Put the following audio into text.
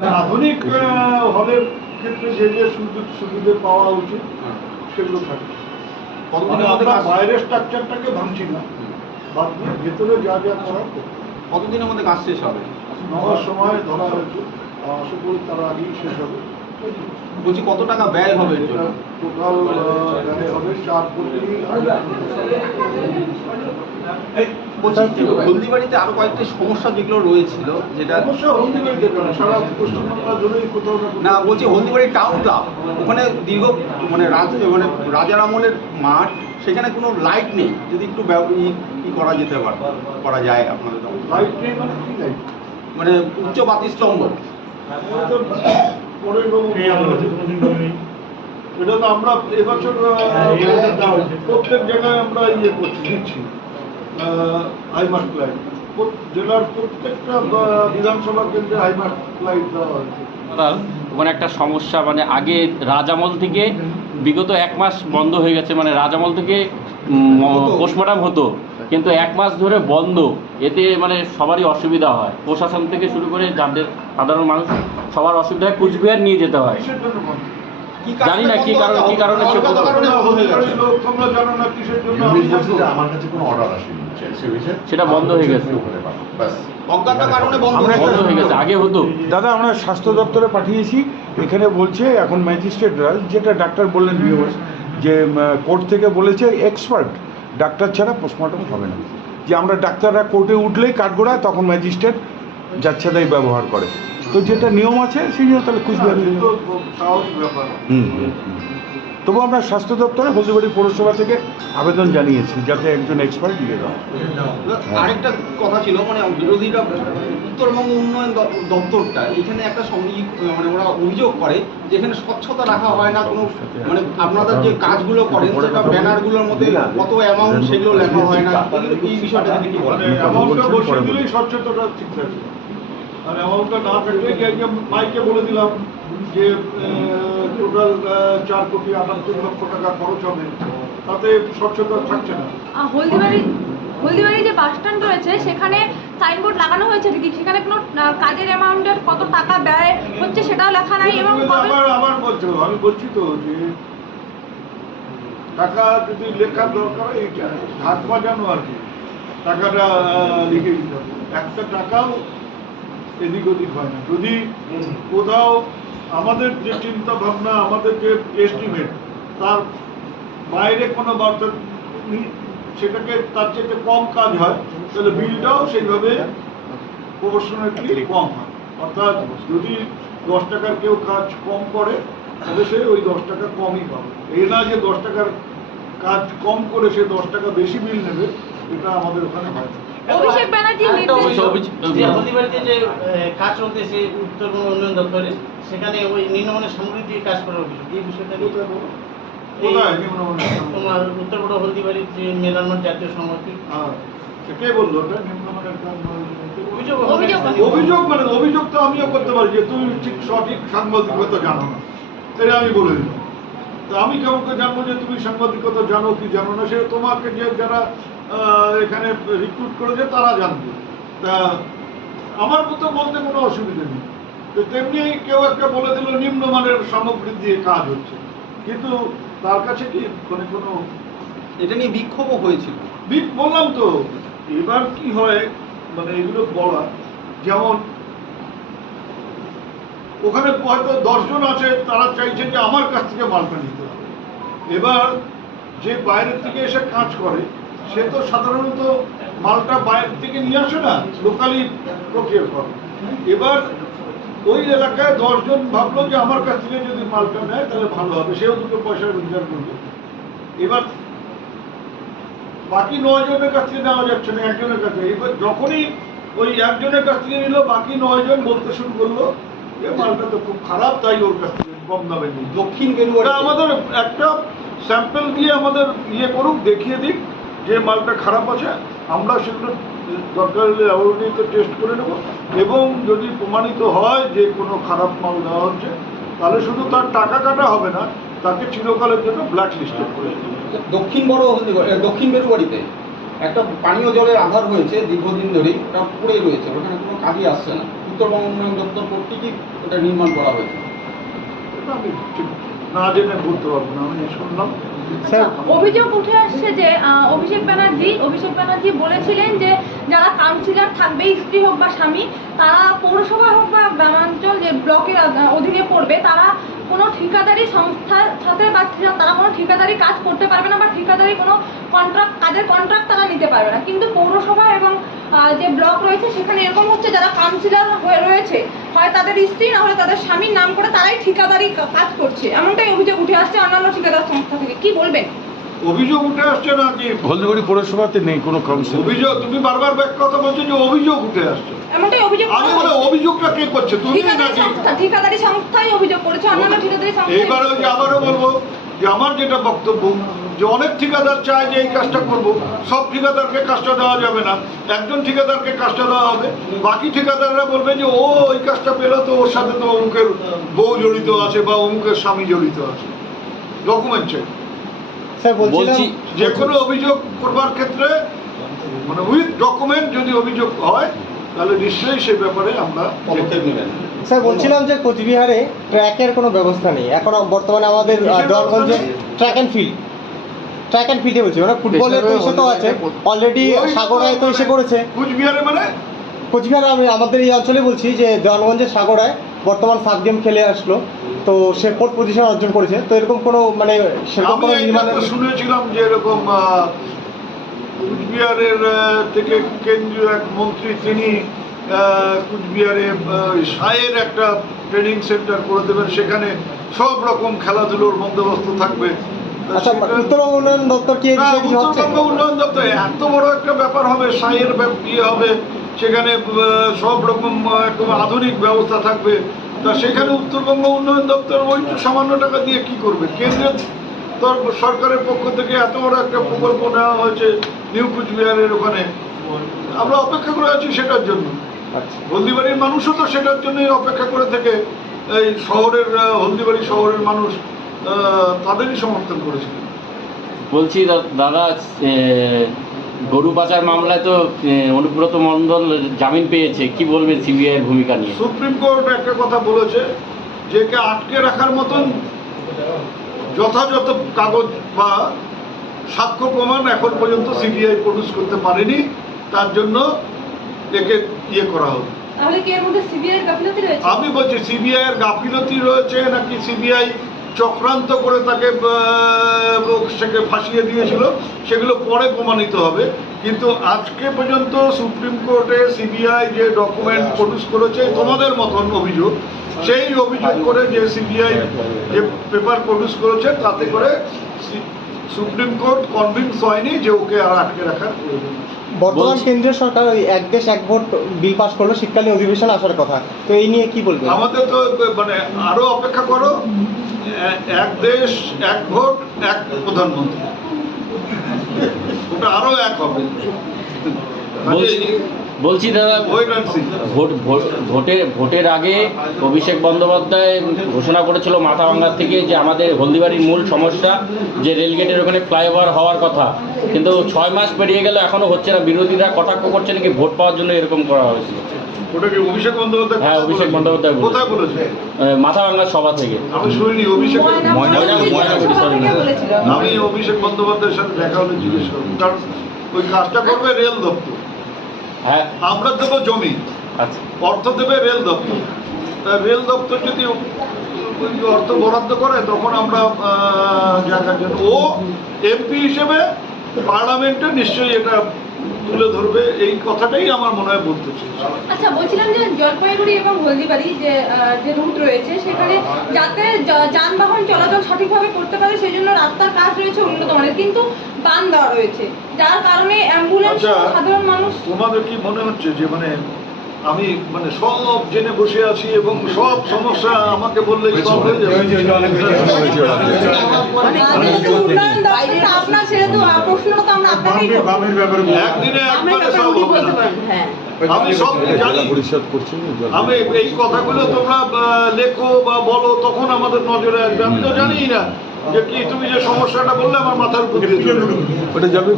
আধুনিক আহ, হলের ক্ষেত্রে যে যে সুযোগ সুবিধে পাওয়া উচিত সেগুলো থাকে। মানে আমরা বাইরের স্ট্রাকচারটাকে ভাঙছি না। বাদ দিয়ে ভেতরে যা যা করার। কতদিনের মধ্যে কাজ শেষ হবে? নেওয়ার সময় ধরা হয়েছে। আশা করি তার আগেই শেষ হবে। বলছি কত টাকা ব্যয় হবে টোটাল ব্যয় হবে চার কোটি বলছি হলদিবাড়িতে আরও কয়েকটি সমস্যা যেগুলো রয়েছিল যেটা না কোথাও না বলছি হলদিবাড়ি টাউন ক্লাব ওখানে দীর্ঘ মানে রাজ মানে রাজার আমলের মাঠ সেখানে কোনো লাইট নেই। যদি একটু ই করা যেতে পারে করা যায় আপনাদের লাইট নেই মানে কি লাইট মানে উচ্চ বাতিস্তম্ভ। এটা তো এটা তো আমরা এবছর প্রত্যেক জায়গায় আমরা ইয়ে করছি দিচ্ছি হাইমার্ক লাইট জেলার প্রত্যেকটা বিধানসভা কেন্দ্রে হাইমার্ক লাইট দেওয়া হয়েছে। ওখানে একটা সমস্যা মানে আগে রাজামল থেকে বিগত এক মাস বন্ধ হয়ে গেছে মানে রাজামল থেকে। পোস্টমর্টম হতো কিন্তু এক মাস ধরে বন্ধ। এতে মানে সবারই অসুবিধা হয়। প্রশাসন থেকে শুরু করে যাদের সাধারণ মানুষ সবার অসুবিধা হয় কুচবিহার নিয়ে যেতে হয়। জানি না কি কারণে- কি কারণে হয়ে। আমার কাছে কোনো অর্ডার আসেনি। সেটা বন্ধ হয়ে গেছে। হয়ে হয়ে আগে হতো। দাদা আমরা স্বাস্থ্য দপ্তরে পাঠিয়েছি এখানে বলছে এখন ম্যাজিস্ট্রেটরা যেটা ডাক্তার বললেন যে কোর্ট থেকে বলেছে এক্সপার্ট ডাক্তার ছাড়া পোস্টমর্টম হবে না। যে আমরা ডাক্তাররা কোর্টে উঠলেই কাঠগোড়ায় তখন ম্যাজিস্ট্রেট যাচ্ছে তাই ব্যবহার করে। তো যেটা নিয়ম আছে সেই জন্য তাহলে কুচবিহার হুম, হুম। তবু আমরা স্বাস্থ্য দপ্তরে হলদিবাড়ি পৌরসভা থেকে আবেদন জানিয়েছি যাতে একজন এক্সপার্ট দিয়ে দেওয়া হয়। আরেকটা কথা ছিল মানে বিরোধীরা উত্তরবঙ্গ উন্নয়ন দপ্তরটা এখানে একটা মানে ওরা অভিযোগ করে যে এখানে স্বচ্ছতা রাখা হয় না কোনো মানে আপনাদের যে কাজগুলো করেন সেটা ব্যানারগুলোর মধ্যে কত অ্যামাউন্ট সেগুলো লেখা হয় না। এই বিষয়টা যদি বলেন। মানে স্বচ্ছতাটা ঠিক থাকে আর অ্যামাউন্টটা না থাকলে কি মাইকে বলে দিলাম যে টোটাল চার কোটি আটাত্তর লক্ষ টাকা খরচ হবে। তাতে স্বচ্ছতা থাকছে না। হলদিবাড়ি হলদিবাড়ি যে বাস স্ট্যান্ড রয়েছে সেখানে সাইনবোর্ড লাগানো হয়েছে ঠিকই সেখানে কোনো কাজের অ্যামাউন্টের কত টাকা ব্যয় হচ্ছে সেটাও লেখা নাই এবং আবার আবার বলছো আমি বলছি তো যে টাকা যদি লেখার দরকার হয় এইটা হাত বাজানো আর কি টাকাটা লিখে দিতে হবে। একটা টাকাও এদিক ওদিক হয় না। যদি কোথাও আমাদের যে চিন্তা ভাবনা আমাদের যে এস্টিমেট তার বাইরে কোনো বার্তা সেটাকে তার চেয়ে কম কাজ হয় তাহলে বিলটাও সেইভাবে প্রপোর্শনালি কম হয়। অর্থাৎ যদি দশ টাকার কেউ কাজ কম করে তাহলে সে ওই দশ টাকা কমই পাবে। এই না যে দশ টাকার কাজ কম করে সে দশ টাকা বেশি বিল নেবে এটা আমাদের ওখানে হয় না। অভিষেক যে হলদিবাড়িতে যে আহ, কাজ চলতেছে উত্তরবঙ্গ উন্নয়ন দপ্তরে সেখানে ওই নিম্নমানের সামগ্রী দিয়ে কাজ করার অভিযোগ। এই বিষয়টা নিয়ে তোমার হলদিবাড়ির যে মেলানমার জাতীয় সংহতি কে বলল ওটা? নিম্নমানের অভিযোগ মানে অভিযোগ তো আমিও করতে পারি যে তুমি ঠিক সঠিক সাংবাদিকতা জানো না। এটা আমি বলে দিলাম। তা আমি কেমন জানব যে তুমি সাংবাদিকতা জানো কি জানো না সেটা তোমাকে যে যারা এখানে রিক্রুট করেছে তারা জানবে। তা আমার মতো বলতে কোনো অসুবিধা নেই। তো তেমনি কেউ একটা বলে দিল নিম্নমানের সামগ্রী দিয়ে কাজ হচ্ছে। কিন্তু তার কাছে কি মানে কোনো এটা নিয়ে বিক্ষোভও হয়েছিল। বললাম তো এবার কি হয় মানে এগুলো বলা যেমন ওখানে হয়তো দশজন আছে তারা চাইছে যে আমার কাছ থেকে মালটা নিতে হবে। এবার যে বাইরের থেকে এসে কাজ করে সে তো সাধারণত মালটা বাইরের থেকে নিয়ে আসে না লোকালি প্রক্রিয়া করে। এবার ওই এলাকায় দশজন ভাবলো যে আমার কাছ থেকে যদি মালটা নেয় তাহলে ভালো হবে সেও দুটো পয়সা রোজগার করবে। এবার বাকি নয় জনের কাছ থেকে নেওয়া যাচ্ছে না একজনের কাছে এবার যখনই ওই একজনের কাছ থেকে নিল বাকি নয় জন বলতে শুরু করল যে মালটা তো খুব খারাপ তাই ওর কাছ থেকে কম দামে নিই দক্ষিণ ওটা বেলুয়ারি আমাদের একটা স্যাম্পল দিয়ে আমাদের ইয়ে করুক দেখিয়ে দিক। যে মালটা খারাপ আছে আমরা সেগুলো দরকার হলে ল্যাবরেটরিতে টেস্ট করে নেব। এবং যদি প্রমাণিত হয় যে কোনো খারাপ মাল দেওয়া হচ্ছে তাহলে শুধু তার টাকা কাটা হবে না তাকে চিরকালের জন্য ব্ল্যাক লিস্টেড করে দক্ষিণ বড় দক্ষিণ বেলুবাড়িতে একটা পানীয় জলের আধার হয়েছে দীর্ঘদিন ধরেই ওটা পড়ে রয়েছে ওখানে কোনো কাজই আসছে না। উত্তরবঙ্গ উন্নয়ন দপ্তর কর্তৃকই ওটা নির্মাণ করা হয়েছে। এটা আমি না জেনে পারব না আমি শুনলাম। অভিযোগ উঠে আসছে যে অভিষেক ব্যানার্জি অভিষেক ব্যানার্জি বলেছিলেন যে, যারা কাউন্সিলর থাকবে স্ত্রী হোক বা স্বামী, তারা পৌরসভা হোক বা গ্রামাঞ্চল যে ব্লকের অধীনে পড়বে, তারা কোনো ঠিকাদারি সংস্থার সাথে বা তারা কোনো ঠিকাদারি কাজ করতে পারবে না বা ঠিকাদারি কোনো কন্ট্রাক্ট কাজের কন্ট্রাক্ট তারা নিতে পারবে না। কিন্তু পৌরসভা এবং যে ব্লক রয়েছে সেখানে এরকম হচ্ছে যারা কাউন্সিলর হয়ে রয়েছে হয় তাদের স্ত্রী না হলে তাদের স্বামীর নাম করে তারাই ঠিকাদারি কাজ করছে। এমনটাই অভিযোগ উঠে আসছে অন্যান্য ঠিকাদার সংস্থা থেকে। কি বলবেন? অভিযোগ উঠে আসছে না যে হলদিবাড়ি পৌরসভাতে নেই কোনো কাউন্সিল অভিযোগ তুমি বারবার ব্যাক কথা বলছো যে অভিযোগ উঠে আসছে। এমনটাই অভিযোগ আমি বলে অভিযোগটা কে করছে? তুমি নাকি সংস্থা ঠিকাদারি সংস্থাই অভিযোগ করেছে অন্যান্য ঠিকাদারি সংস্থা যে আবারও বলব যে আমার যেটা বক্তব্য যে অনেক ঠিকাদার চায় যে এই কাজটা করব সব ঠিকাদারকে কাজটা দেওয়া যাবে না। একজন ঠিকাদারকে কাজটা দেওয়া হবে বাকি ঠিকাদাররা বলবে যে ও ওই কাজটা পেল তো ওর সাথে তো অমুকের বউ জড়িত আছে বা অমুকের স্বামী জড়িত আছে। ডকুমেন্ট চাই স্যার বলছি যে কোনো অভিযোগ করবার ক্ষেত্রে মানে উইথ ডকুমেন্ট যদি অভিযোগ হয় তাহলে নিশ্চয়ই সে ব্যাপারে আমরা পদক্ষেপ নেবেন। স্যার বলছিলাম যে কোচবিহারে ট্র্যাকের কোনো ব্যবস্থা নেই। এখন বর্তমানে আমাদের নেই? Track and field track and ফিল্ডে বলছি মানে ফুটবলের তো এসে তো আছে। অলরেডি সাগরায় তো এসে মানে করেছে কুচবিহারে মানে? কোচবিহারে আমি আমাদের এই অঞ্চলে বলছি যে দেওয়ানগঞ্জের সাগরায় বর্তমান সাব গেম খেলে আসলো। তো সে ফোর্থ পজিশন অর্জন করেছে। তো এরকম কোনো মানে সেরকম কোনো তো শুনেছিলাম যে এরকম কুচবিহারের থেকে কেন্দ্রীয় এক মন্ত্রী তিনি কুচবিহারে সায়ের একটা ট্রেনিং সেন্টার করে দেবেন। সেখানে সব রকম খেলাধুলোর বন্দোবস্ত থাকবে। আচ্ছা উত্তরবঙ্গ উন্নয়ন দপ্তর কি উত্তরবঙ্গ উন্নয়ন দপ্তর এত বড় একটা ব্যাপার হবে সাইয়ের ইয়ে হবে সেখানে সব রকম একদম আধুনিক ব্যবস্থা থাকবে। তা সেখানে উত্তরবঙ্গ উন্নয়ন দপ্তর ওই সামান্য টাকা দিয়ে কি করবে? কেন্দ্রের সরকারের পক্ষ থেকে এত বড় একটা প্রকল্প নেওয়া হয়েছে নিউ কুচবিহারের ওখানে। আমরা অপেক্ষা করে আছি সেটার জন্য। আচ্ছা। হলদিবাড়ির মানুষও তো সেটার জন্যই অপেক্ষা করে থেকে। এই শহরের হলদিবাড়ি শহরের মানুষ। তাদেরই সমর্থন করেছিল। বলছি দাদা গরু পাচার মামলায় তো অনুব্রত মণ্ডল জামিন পেয়েছে। কি বলবেন সিবিআই এর ভূমিকা নিয়ে? সুপ্রিম কোর্ট একটা কথা বলেছে যে একে আটকে রাখার মতন যথাযথ কাগজ বা সাক্ষ্য প্রমাণ এখন পর্যন্ত সিবিআই প্রডিউস করতে পারেনি। তার জন্য একে ইয়ে করা হবে কি আমি বলছি সিবিআই এর গাফিলতি রয়েছে নাকি সিবিআই চক্রান্ত করে তাকে সেকে ফাঁসিয়ে দিয়েছিল। সেগুলো পরে প্রমাণিত হবে। কিন্তু আজকে পর্যন্ত সুপ্রিম কোর্টে সিবিআই যে ডকুমেন্ট প্রডিউস করেছে তোমাদের মতন অভিযোগ সেই অভিযোগ করে যে সিবিআই যে পেপার প্রডিউস করেছে তাতে করে সুপ্রিম কোর্ট কনভিন্স হয়নি যে ওকে আর আটকে রাখার প্রয়োজন বর্তমান কেন্দ্রীয় সরকার ওই এক দেশ এক ভোট বিল পাস করল শীতকালীন অধিবেশন আসার কথা। তো এই নিয়ে কি বলবেন আমাদের তো মানে আরও অপেক্ষা করো। এক দেশ এক ভোট এক প্রধানমন্ত্রী। ওটা আরও এক হবে। বলছি দাদা ভোট ভোট- ভোটের ভোটের আগে অভিষেক বন্দ্যোপাধ্যায় ঘোষণা করেছিল মাথাভাঙ্গার থেকে যে আমাদের হলদিবাড়ির মূল সমস্যা যে রেলগেটের ওখানে ফ্লাইওভার হওয়ার কথা। কিন্তু ছয় মাস পেরিয়ে গেল এখনও হচ্ছে না বিরোধীরা কটাক্ষ করছে নাকি ভোট পাওয়ার জন্য এরকম করা হয়েছিল অভিষেক বন্দ্যোপাধ্যায় হ্যাঁ, অভিষেক বন্দ্যোপাধ্যায় বলেছে। কোথায় বলেছে মাথাভাঙ্গার সভা থেকে। আমি শুনিনি অভিষেক। আমি অভিষেক বন্দ্যোপাধ্যায়ের সাথে দেখা হলে জিজ্ঞেস করব। কারণ ওই কাজটা করবে রেল দপ্তর। হ্যাঁ। আমরা দেবো জমি। আচ্ছা। অর্থ দেবে রেল দপ্তর। তা রেল দপ্তর যদি অর্থ বরাদ্দ করে তখন আমরা জায়গার জন্য ও এমপি হিসেবে পার্লামেন্টে নিশ্চয়ই এটা তুলে ধরবে এই কথাটাই আমার মনে হয় বলতে চেয়েছে। আচ্ছা বলছিলাম যে জলপাইগুড়ি এবং হলদিবাড়ি যে যে রুট রয়েছে সেখানে যাতে যানবাহন চলাচল সঠিকভাবে করতে পারে সেই জন্য রাস্তার কাজ রয়েছে উন্নত মানের কিন্তু বান দেওয়া রয়েছে। যার কারণে অ্যাম্বুলেন্স আচ্ছা। সাধারণ মানুষ তোমাদের কি মনে হচ্ছে যে মানে আমি মানে সব জেনে বসে আছি এবং সব সমস্যা আমাকে বললেই সলভ হয়ে যাবে? একদিনে একবারে সব হবে না। হ্যাঁ। আমি সব জানি। পরিষদ করছে আমি এই কথাগুলো তোমরা লেখো বা বলো তখন আমাদের নজরে আসবে। আমি তো জানিই না যে কি তুমি যে সমস্যাটা বললে আমার মাথার উপর দিয়ে ওটা যাবে।